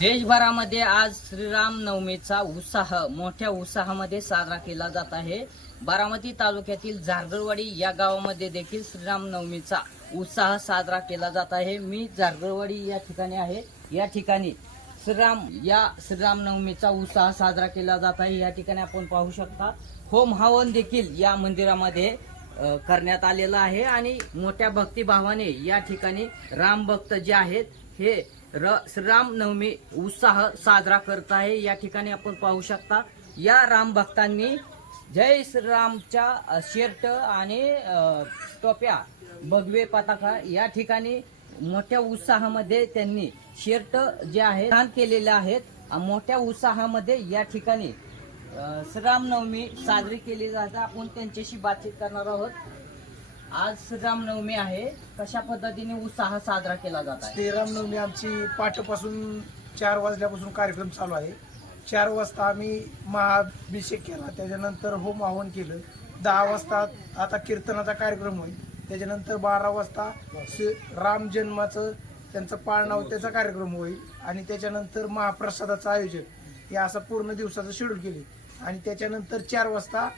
देशभरामध्ये आज श्रीराम नवमीचा उत्साह मोठ्या उत्साहामध्ये साजरा केला जात आहे। बारामती तालुक्यातील झारगडवाडी या गावामध्ये देखील श्रीराम नवमीचा उत्साह साजरा केला जात आहे। मी झारगडवाडी या ठिकाणी आहे। या ठिकाणी श्रीराम नवमीचा उत्साह साजरा केला जात आहे। या ठिकाणी आपण पाहू शकता होम हवन देखील या मंदिरामध्ये करण्यात आलेला आहे आणि मोठ्या भक्तिभावाने या ठिकाणी राम भक्त जे आहेत हे श्रीराम नवमी उत्साह साजरा करत आहे। या ठिकाणी आपण पाहू शकता या राम भक्तांनी जय श्रीरामच्या शर्ट आणि टोप्या भगवे पताका या ठिकाणी मोठ्या उत्साहामध्ये त्यांनी शर्ट जे आहे दान केलेले आहेत। मोठ्या उत्साहामध्ये या ठिकाणी श्रीराम नवमी साजरी केली जाते। आपण त्यांच्याशी बातचीत करणार आहोत। आज श्रीराम नवमी आहे, कशा पद्धतीने उत्साह साजरा केला जात आहे? श्रीराम नवमी आमची पहाटेपासून 4 वाजल्यापासून कार्यक्रम चालू आहे। 4 वाजता आम्ही महाअभिषेक केला, त्याच्यानंतर होम हवन केलं। 10 वाजता आता कीर्तनाचा कार्यक्रम होईल, त्याच्यानंतर 12 वाजता राम जन्माचं त्यांचं पाळणा त्याचा कार्यक्रम होईल आणि त्याच्यानंतर महाप्रसादाचं आयोजन हे असं पूर्ण दिवसाचं शेड्यूल केले आणि त्याच्यानंतर 4 वाजता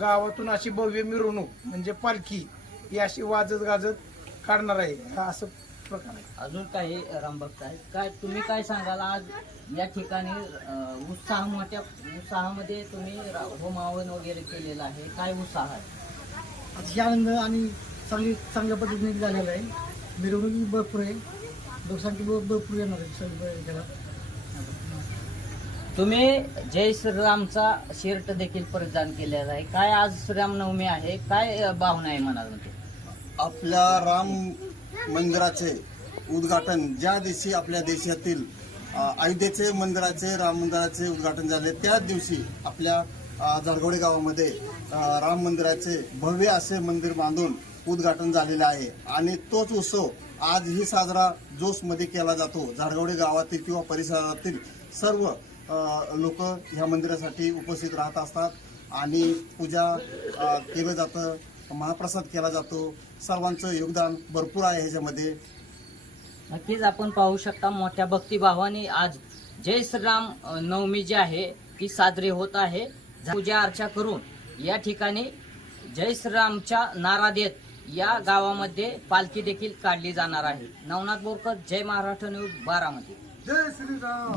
गावातून अशी भव्य मिरवणूक म्हणजे पालखी ही अशी वाजत गाजत काढणार आहे। हा असं प्रकार आहे। अजून काही रामभक्त आहेत काय, तुम्ही काय सांगाल? आज या ठिकाणी मोठ्या उत्साहामध्ये तुम्ही होम हवन वगैरे केलेलं आहे, काय उत्साह आहे? अतिशय आनंद आणि चांगल्या पद्धतीने झालेला आहे। मिरवणूक भरपूर आहे, लोकसंख्या भरपूर येणार आहे। तुम्ही जय श्रीरामचा शर्ट देखील परिधान केलेला आहे, काय आज श्रीराम नवमी आहे, काय भावना आहे मनामध्ये? आपल्या राम मंदिराचे उद्घाटन ज्या दिवशी आपल्या देशातील अयोध्येचे मंदिराचे राम मंदिराचे उद्घाटन झाले त्याच दिवशी आपल्या झारगवडे गावामध्ये राम मंदिराचे भव्य असे मंदिर बांधून उद्घाटन झालेले आहे आणि तोच उत्सव आजही साजरा जोशमध्ये केला जातो। झारगवडे गावातील किंवा परिसरातील सर्व लोक ह्या मंदिरासाठी उपस्थित राहत असतात आणि पूजा केलं जातं, महाप्रसाद केला जातो। सर्वांचं योगदान भरपूर आहे ह्याच्यामध्ये। नक्कीच आपण पाहू शकता मोठ्या भक्तिभावाने आज जय श्रीराम नवमी जी आहे ती साजरी होत आहे। पूजा अर्चा करून या ठिकाणी जय श्रीरामच्या नारा देत या गावामध्ये पालखी देखील काढली जाणार आहे। नवनाथ बोरकर, जय महाराष्ट्र न्यूज, बारामती। जय श्रीराम।